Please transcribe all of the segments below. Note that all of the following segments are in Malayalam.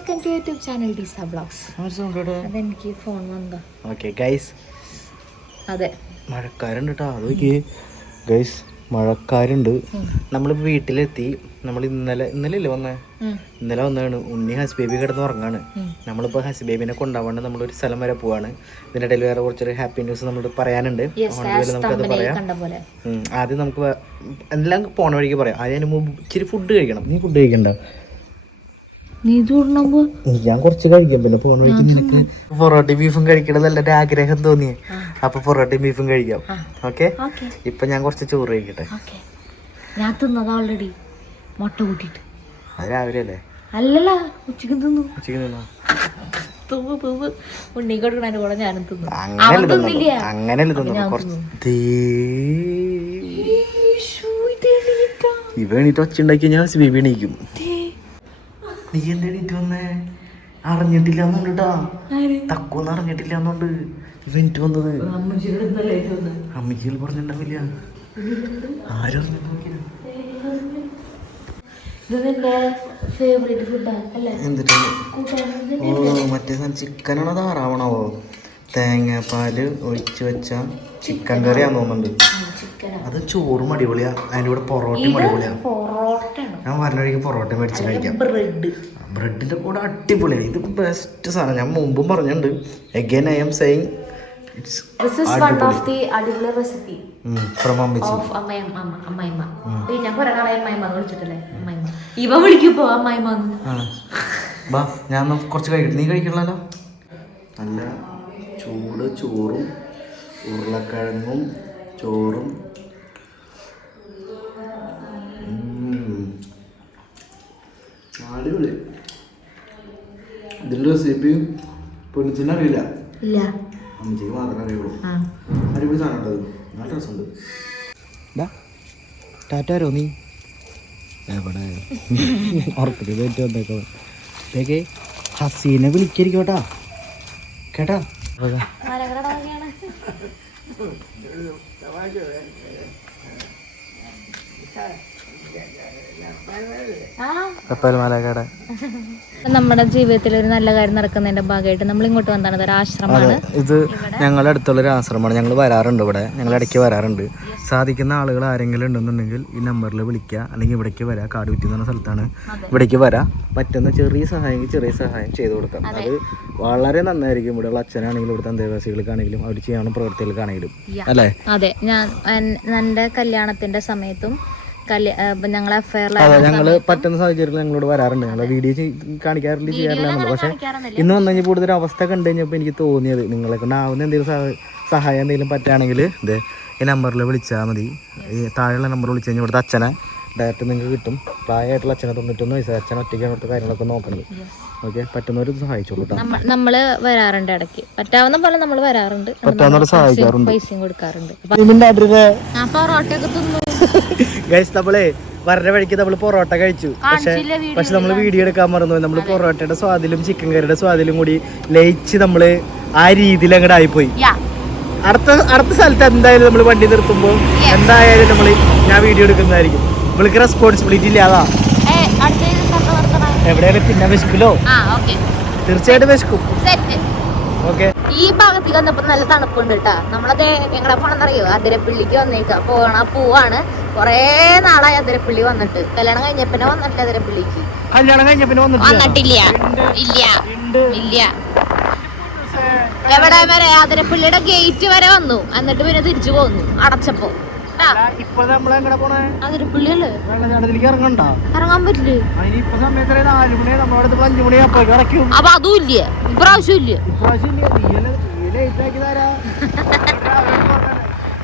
വെൽക്കം ടു യൂട്യൂബ് ചാനൽ ഡിസ ബ്ലോഗ്സ്. അതെനിക്ക് ഫോൺ വന്നോ. ഓക്കെ ഗൈസ്, അതെ മഴക്കാരുണ്ട് കേട്ടോ. അതൊക്കെ ഗൈസ് മഴക്കാരുണ്ട്. നമ്മളിപ്പോൾ വീട്ടിലെത്തി. നമ്മൾ ഇന്നലെ അല്ലേ വന്നേ? ഇന്നലെ വന്നതാണ്. ഉണ്ണി ഹസ്ബേബി കിടന്ന് ഉറങ്ങാണ്. നമ്മളിപ്പോൾ ഹസ്ബേബിനെ കൊണ്ടുപോകാണ്ട് നമ്മളൊരു സ്ഥലം വരെ പോവാണ്. ഇതിനിടയിൽ വേറെ കുറച്ചൊരു ഹാപ്പി ന്യൂസ് നമ്മളോട് പറയാനുണ്ട്. നമുക്കത് പറയാം. ആദ്യം നമുക്ക് എല്ലാം പോണ വഴിക്ക് പറയാം. അതിന് മുമ്പ് ഇച്ചിരി ഫുഡ് കഴിക്കണം. നീ ഫുഡ് കഴിക്കണ്ട? ഞാൻ കുറച്ച് കഴിക്കാം. പിന്നെ പോണ വഴിക്ക് നിനക്ക് പൊറോട്ടയും ബീഫും കഴിക്കണം നല്ലൊരു ആഗ്രഹം തോന്നിയേ. അപ്പൊ പൊറോട്ടയും ബീഫും കഴിക്കാം. ഓക്കെ, ഇപ്പൊ ഞാൻ കുറച്ച് ചോറ് കഴിക്കട്ടെ. ഞാൻ തിന്നത് ഓൾറെഡി മുട്ട കൂട്ടിട്ട്. അത് രാവിലെ അല്ലേ? അല്ലല്ല, ഉച്ചക്ക് തിന്നു. ഉച്ചക്ക് തിന്നോ? ഉണ്ണി കൊടുക്കണ കൂടെ ഞാനും തിന്നു. അങ്ങനെയല്ല തിന്നു. കുറച്ച് ഇവ എണീറ്റ് ഒച്ച ഉണ്ടാക്കി ഞാൻ ബേബി എണീക്കും. നീ എന്താ എണീറ്റ് വന്നേ? അറിഞ്ഞിട്ടില്ല എന്നുണ്ടാ. തക്കൊന്നും അറിഞ്ഞിട്ടില്ല എന്നുണ്ട് ഇവ എണീറ്റ് വന്നത്. അമ്മച്ചികൾ പറഞ്ഞിട്ടുണ്ടാവില്ല. ആരും എന്നിട്ട് മറ്റേ ചിക്കനാണോ താറാവണാവോ? തേങ്ങാപ്പാല് ഒഴിച്ച് വെച്ച ചിക്കൻ കറിയാന്ന് തോന്നുന്നുണ്ട്. അത് ചോറും അടിപൊളിയാ. അതിൻ്റെ കൂടെ പൊറോട്ടയും അടിപൊളിയാ. ഞാൻ പറഞ്ഞ വഴിക്ക് പൊറോട്ട മേടിച്ച് കഴിക്കാം. ബ്രെഡിന്റെ കൂടെ അടിപൊളിയാണ്. ഇത് ബെസ്റ്റ് സാധനം. ഞാൻ മുമ്പും പറഞ്ഞിട്ടുണ്ട്. Again I am saying this is one of the അടിപൊളി റെസിപ്പി from അമ്മച്ചി of അമ്മായിമ്മ. പിന്നെ കുറെ നാളെ അമ്മായിമ്മ വിളിച്ചിട്ടല്ലേ അമ്മായിമ്മ. ഇവ വിളിക്കുമ്പോ അമ്മായിമ്മ. ബാ, ഞാൻ കുറച്ച് കഴിക്കട്ടെ. നീ കഴിക്കണല്ലോ. നല്ല ചൂട് ചോറും ഉരുളക്കിഴങ്ങും ചോറും. അടിപൊളി. ഇതിൻ്റെ റെസിപ്പി പൊന്നിച്ചിന് അറിയില്ല. അമ്മച്ചിക്ക് മാത്രമേ അറിയുള്ളൂ. അടിപൊളി സാധനം ഉണ്ടത്. നല്ല രസമുണ്ട്. ടാറ്റാരോ നീ എവിടെ ഉറക്കത്തിൽ പോയിട്ട് വന്നേക്കേ. ഹസീനെ വിളിച്ചിരിക്കോട്ടാ കേട്ടാ. നമ്മുടെ ജീവിതത്തിൽ ഒരു നല്ല കാര്യം നടക്കുന്നതിന്റെ ഭാഗമായിട്ട് നമ്മൾ ഇങ്ങോട്ട് വന്നതാണ്. ഒരു ആശ്രമമാണ് ഇത്. ഞങ്ങളുടെ അടുത്തുള്ളൊരു ആശ്രമമാണ്. ഞങ്ങൾ വരാറുണ്ട് ഇവിടെ. ഞങ്ങൾ ഇടയ്ക്ക് വരാറുണ്ട്. സാധിക്കുന്ന ആളുകൾ ആരെങ്കിലും ഉണ്ടെന്നുണ്ടെങ്കിൽ ഈ നമ്പറിൽ വിളിക്കുക. അല്ലെങ്കിൽ ഇവിടേക്ക് വരാം. കാടുകുറ്റി എന്ന് പറഞ്ഞ സ്ഥലത്താണ്. ഇവിടേക്ക് വരാം. പറ്റുന്ന ചെറിയ സഹായം ചെയ്തു കൊടുക്കാം. അത് വളരെ നന്നായിരിക്കും. ഇവിടെയുള്ള അച്ഛനാണെങ്കിലും ഇവിടുത്തെ അന്തേവാസികൾക്കാണെങ്കിലും അവർ ചെയ്യാവുന്ന പ്രവൃത്തികൾക്കാണെങ്കിലും അല്ലേ? അതെ. ഞാൻ എൻ്റെ കല്യാണത്തിന്റെ സമയത്തും ഞങ്ങളെ ഞങ്ങള് പറ്റുന്ന സാഹചര്യത്തിൽ ഞങ്ങളോട് വരാറുണ്ട്. ഞങ്ങളെ വീഡിയോ കാണിക്കാറില്ല, ചെയ്യാറില്ല. പക്ഷെ ഇന്ന് വന്നു കഴിഞ്ഞപ്പോൾ കൂടുതൽ അവസ്ഥ കണ്ടു കഴിഞ്ഞപ്പോൾ എനിക്ക് തോന്നിയത് നിങ്ങളെ കൊണ്ടാവുന്ന എന്തെങ്കിലും സഹായം എന്തെങ്കിലും പറ്റുകയാണെങ്കിൽ ഇത് ഈ നമ്പറിൽ വിളിച്ചാൽ മതി. ഈ താഴെയുള്ള നമ്പർ വിളിച്ചു കഴിഞ്ഞാൽ ഇവിടുത്തെ അച്ഛനെ ഡയറക്റ്റ് നിങ്ങൾക്ക് കിട്ടും. പ്രായമായിട്ടുള്ള അച്ഛനെ 91 വയസ്സ്. അച്ഛൻ ഒറ്റയ്ക്കാണ് ഇവിടുത്തെ കാര്യങ്ങളൊക്കെ നോക്കുന്നത്. ഓക്കെ, പറ്റുന്നവർ സഹായിച്ചോളൂ കേട്ടോ. നമ്മള് വരാറുണ്ട് ഇടയ്ക്ക്. പറ്റാവുന്ന പോലെ നമ്മൾ വരാറുണ്ട്. പറ്റാവുന്നവർ സഹായിക്കാറുണ്ട്. പൈസയും കൊടുക്കാറുണ്ട്. ഗൈസ്, നമ്മളെ വരണ വഴിക്ക് നമ്മൾ പൊറോട്ട കഴിച്ചു. പക്ഷെ നമ്മൾ വീഡിയോ എടുക്കാൻ മറന്നുപോയി. നമ്മൾ പൊറോട്ടയുടെ സ്വാദിലും ചിക്കൻ കറിയുടെ സ്വാദിലും കൂടി ലയിച്ച് നമ്മള് ആ രീതിയിൽ അങ്ങോട്ട് ആയിപ്പോയി. അടുത്ത സ്ഥലത്ത് എന്തായാലും നമ്മൾ വണ്ടി നിർത്തുമ്പോൾ എന്തായാലും ഞാൻ വീഡിയോ എടുക്കുന്നതായിരിക്കും. നമ്മൾക്ക് റെസ്പോൺസിബിലിറ്റി ഇല്ലാതാ. എവിടെയാലും പിന്നെ വിശക്കില്ലോ. തീർച്ചയായിട്ടും വിശക്കും. ഓക്കെ, ഈ ഭാഗത്തേക്ക് വന്നപ്പോ നല്ല തണുപ്പുണ്ട് കേട്ടാ. നമ്മളത് എങ്ങനെ പോണെന്നറിയോ? അതിരപ്പള്ളിക്ക് പോവാണ്. കൊറേ നാളായി അതിരപ്പള്ളി വന്നിട്ട്. കല്യാണം കഴിഞ്ഞപ്പോ വന്നിട്ട് അതിരപ്പള്ളിക്ക്. വന്നിട്ടില്ല. ഇല്ല. എവിടെ വരെ? അതിരപ്പള്ളിയുടെ ഗേറ്റ് വരെ വന്നു. എന്നിട്ട് പിന്നെ തിരിച്ചു പോന്നു അടച്ചപ്പോ. അതിരപ്പള്ളിയല്ലേ ഇറങ്ങാൻ പറ്റില്ല. അപ്പൊ അതും ഇല്ല. ഇപ്രാവശ്യം ഇല്ല.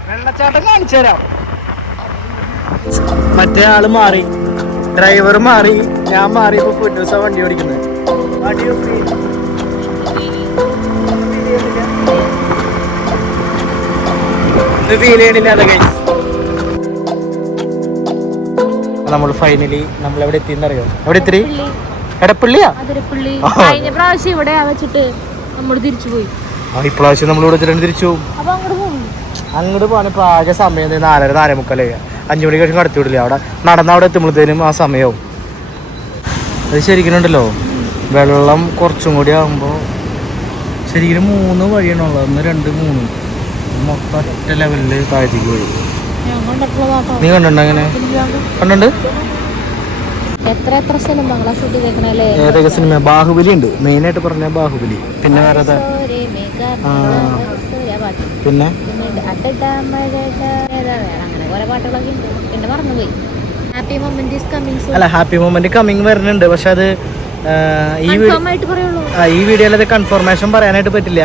വെള്ളച്ചാട്ടം കാണിച്ചു തരാം. മറ്റേ ആള് മാറി, ഡ്രൈവർ മാറി, ഞാൻ മാറി. ഇപ്പൊ പൊന്നൂസ വണ്ടി ഓടിക്കുന്നത്. ഫീൽ ചെയ്യണില്ല. നമ്മൾ ഫൈനലി നമ്മൾ എവിടെ എത്തിയെന്നറിയോ? എവിടെ എത്തി? എടപ്പള്ളിയാ. കഴിഞ്ഞ പ്രാവശ്യം ഇവിടെ വെച്ചിട്ട് നമ്മൾ തിരിച്ചു പോയി. ഇപ്രാവശ്യം നമ്മൾ ഇവിടെ വെച്ചിട്ട് തിരിച്ചു പോകും. അങ്ങോട്ട് പോകാൻ ഇപ്പൊ ആകെ സമയം 4:45 5 മണിക്ക് ശേഷം കടത്തി വിടില്ല. അവിടെ നടന്ന അവിടെ എത്തുമ്പോഴത്തേനും ആ സമയവും. അത് ശരിക്കുന്നുണ്ടല്ലോ വെള്ളം കുറച്ചും കൂടി ആകുമ്പോൾ ശരിക്കും 3 വഴിയാണുള്ളത്. 1 2 3 മൊത്തം ഒറ്റ ലെവലിൽ താഴത്തേക്ക് വഴി. നീ കണ്ടുണ്ടോ അങ്ങനെ? കണ്ടുണ്ട്. എത്ര സിനിമകളാ ഷൂട്ട് ചെയ്തേക്കണല്ലേ? ഏതൊക്കെ സിനിമ? ബാഹുബലി ഉണ്ട് മെയിനായിട്ട് പറഞ്ഞ ബാഹുബലി. പിന്നെ വേറെ പിന്നെ അങ്ങനെ കുറെ പാട്ടുകളൊക്കെ ഉണ്ട്. പിന്നെ മറന്നുപോയി. ഹാപ്പി മൊമെന്റ് അല്ല ഹാപ്പി മൊമെന്റ് കമ്മിങ് വരുന്നുണ്ട്. പക്ഷെ അത് ഈ വീഡിയോയിൽ അത് കൺഫർമേഷൻ പറയാനായിട്ട് പറ്റില്ല.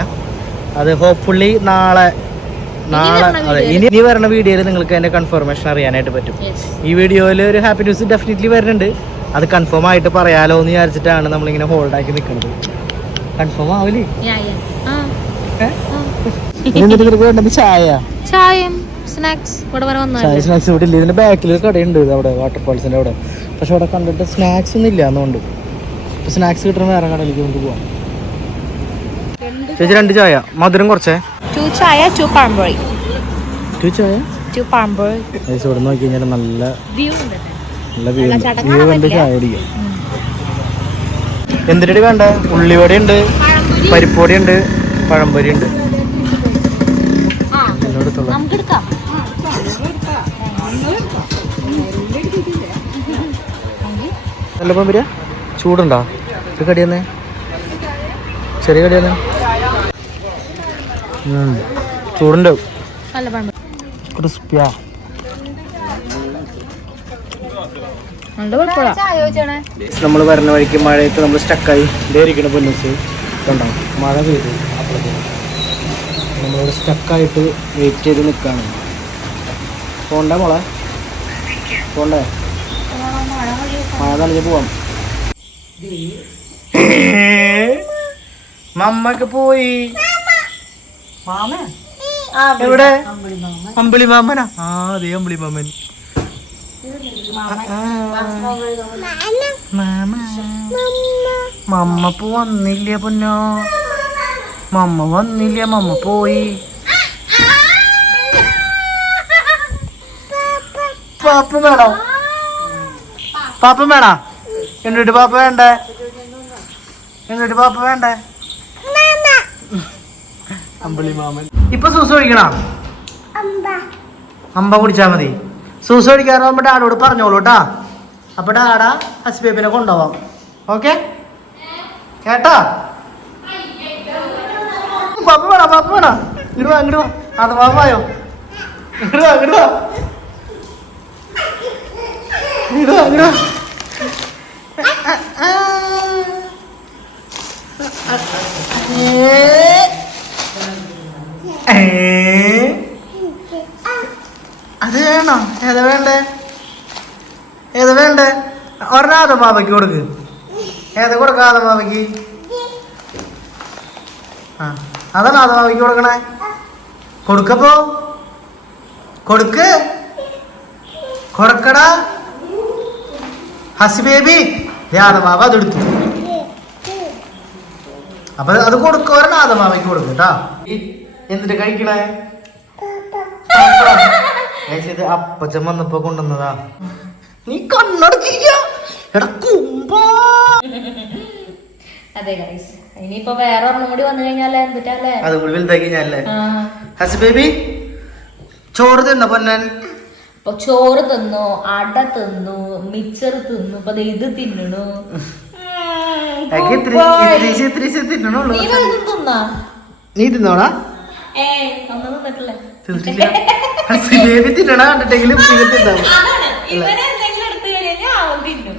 അത് ഹോപ്പ്ഫുള്ളി നാളെ അതെ ഇനി വരുന്ന വീഡിയോയിൽ നിങ്ങൾക്ക് അതിന്റെ കൺഫർമേഷൻ അറിയാനായിട്ട് പറ്റും. ഈ വീഡിയോയിൽ ഒരു ഹാപ്പി ന്യൂസ് ഡെഫിനറ്റ്ലി വരുന്നുണ്ട്. അത് കൺഫേം ആയിട്ട് പറയാലോ എന്ന് വിചാരിച്ചിട്ടാണ് നമ്മളിങ്ങനെ ഹോൾഡ് ആക്കി നിൽക്കുന്നത്. കൺഫേം ആവില്ലേ? ചായയും സ്നാക്സ് ഇവിടെ ഇല്ല. ഇതിന്റെ ബാക്കിൽ ഒരു കടയുണ്ട് അവിടെ വാട്ടർഫാൾസിന്റെ അവിടെ. പക്ഷെ അവിടെ കണ്ടിട്ട് സ്നാക്സ് ഒന്നും ഇല്ല എന്നുകൊണ്ട് ഇപ്പൊ സ്നാക്സ് കിട്ടുന്ന വേറെ കടയിലേക്ക് നമുക്ക് പോവാം. ചേച്ചി 2 ചായ മധുരം കുറച്ചേ. 2 ചായ 2 പാമ്പൊഴി. 2 ചായ 2 പാമ്പൊഴി. ഇവിടെ നോക്കി കഴിഞ്ഞാൽ നല്ല വ്യൂ ഉണ്ട്. ചായ കുടിക്കാം. എന്തിനടി വേണ്ട? ഉള്ളിവട ഉണ്ട്, പരിപ്പൊടി ഉണ്ട്, പഴംപൊരി ഉണ്ട്. നല്ല പമ്പര ചൂടുണ്ടോ? കടിയെന്നേ ചെറിയ കടിയെന്നേ ചൂടുണ്ട്. ക്രിസ്പിയാ. നമ്മൾ വരുന്ന വഴിക്ക് മഴയത്ത് നമ്മൾ സ്റ്റക്കായി ഇരിക്കണ പൊന്നൂസ് ഉണ്ടാവും. മഴ പെയ്തു അപ്പോഴത്തേക്കും നമ്മളിവിടെ സ്റ്റക്കായിട്ട് വെയിറ്റ് ചെയ്ത് നിൽക്കുകയാണ്. പോണ്ടേ മോളെ? പോണ്ടേ? മഴ നനഞ്ഞ് പോവാം. മമ്മക്ക് പോയി. എവിടെ? അമ്പിളി മാമനാ? അതെ അമ്പിളി മാമൻ. മമ്മ വന്നില്ല പൊന്നോ. മമ്മ വന്നില്ല. മമ്മ പോയി. പാപ്പ വേണോ? പാപ്പ വേണോ? എന്നിട്ട് പാപ്പ വേണ്ടേ? എന്നിട്ട് പാപ്പ വേണ്ടേ? അമ്പിളി മാമൻ. ഇപ്പൊ സൂസ് കഴിക്കണ? അമ്പ കുടിച്ചാ മതി. സൂസ് കഴിക്കാറാകുമ്പോ ഡാഡോട് പറഞ്ഞോളൂ കേട്ടാ. അപ്പൊ ഡാഡ ഹസ്ബേബിനെ കൊണ്ടുപോവാം. ഓക്കെ കേട്ടാ? പാപ്പ വേണോ? പാപ്പ വേണോ? ഇങ്ങോട്ട് വാ, ഇങ്ങോട്ട് വാ. അത് പാപ്പായോ? ഇങ്ങോട്ട് വാ, ഇങ്ങോട്ട് വാ. ഇങ്ങോട്ട് വാ, ഇങ്ങോട്ട് വാ. അത് വേണോ? ഏതാ വേണ്ടേ? ഏതാ വേണ്ടേ? ഒരെണ്ണാതെ പാപ്പയ്ക്ക് കൊടുക്ക്. ഏതാ കൊടുക്കാതെ പാപ്പയ്ക്ക്? അതാണ് അത് പാപ്പയ്ക്ക് കൊടുക്കണേ. കൊടുക്കപ്പോ കൊടുക്ക്. കൊടുക്കടാ ഹസി ബേബി. യാദമാവ അതെടുത്തു. അപ്പൊ അത് കൊടുക്കോരൻ ആദമാവയ്ക്ക് കൊടുക്കട്ടാ. എന്നിട്ട് കഴിക്കണേ? ഇത് അപ്പച്ചൻ വന്നപ്പോ കൊണ്ടുവന്നതാ. നീ കണ്ണടച്ചിരിക്കാ. അതെ ഗൈസ്, ഇനിയിപ്പോ വേറെ ഒരെണ്ണം കൂടി വന്നു കഴിഞ്ഞാലേ എന്തിട്ടല്ലേ അത് കൂടി വലുതാക്കി കഴിഞ്ഞാലേ. ഹസി ബേബി ചോറ് തിന്ന പൊന്നൻ? ഇപ്പൊ ചോറ് തിന്നു, അട തിന്നു, മിച്ചർ തിന്നു, ഇപ്പൊ ഇത് തിന്നണു. നീ തിന്നോടാ?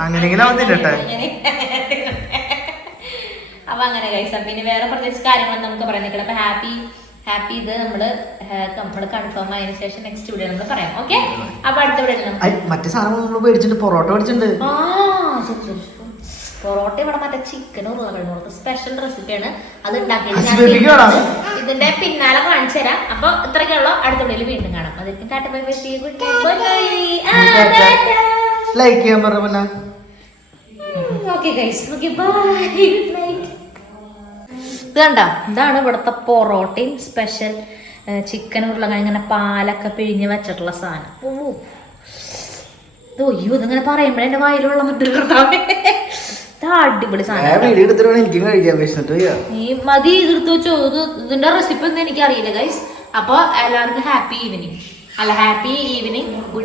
അങ്ങനെങ്കിലും അവൻ തിന്നട്ടെ. അപ്പൊ അങ്ങനെ കഴിച്ച പിന്നെ വേറെ പ്രത്യേകിച്ച് കാര്യങ്ങൾ നമുക്ക് പറയാൻ നിൽക്കണം. അപ്പൊ ഹാപ്പി ഇത് നമ്മള് കൺഫേം ആയതിനു ശേഷം നെക്സ്റ്റ് വീഡിയോ നമ്മൾ പറയാം. ഓക്കെ? അപ്പൊ അടുത്ത വീഡിയോ മറ്റേ സാധനങ്ങൾ നമ്മൾ മേടിച്ചിട്ടുണ്ട്. പൊറോട്ട മേടിച്ചിട്ടുണ്ട്. പൊറോട്ട ഇവിടെ മറ്റേ ചിക്കൻ ഉരുളക്കിഴങ്ങ് സ്പെഷ്യൽ റെസിപ്പിയാണ്. അത് ഉണ്ടാക്കിയത് ഇതിന്റെ പിന്നാലെ കാണിച്ചു തരാം. അപ്പൊ ഇത്രയ്ക്കുള്ള അടുത്ത വീഡിയോയിൽ വീണ്ടും കാണാം. അതൊക്കെ ലൈക്ക് ചെയ്യാൻ പറഞ്ഞു. Okay guys, okay bye, good night. ഇത് കണ്ടോ, ഇതാണ് ഇവിടുത്തെ പൊറോട്ടയും സ്പെഷ്യൽ ചിക്കൻ ഉരുളക്കിഴങ്ങ് ഇങ്ങനെ പാലൊക്കെ പിഴിഞ്ഞ് വെച്ചിട്ടുള്ള സാധനം. ഓ അയ്യോ, ഇതിങ്ങനെ പറയുമ്പോഴേ എന്റെ വായിൽ വെള്ളം വിട്ടിട്ട് അടിപൊളി സാധനം. ഈ മതി എടുത്ത് വെച്ചോ. ഇതിന്റെ റെസിപ്പി ഒന്നും എനിക്ക് അറിയില്ല ഗൈസ്. അപ്പൊ എല്ലാവർക്കും ഹാപ്പി ഈവനിങ്. അല്ല, ഹാപ്പി ഈവനിങ്.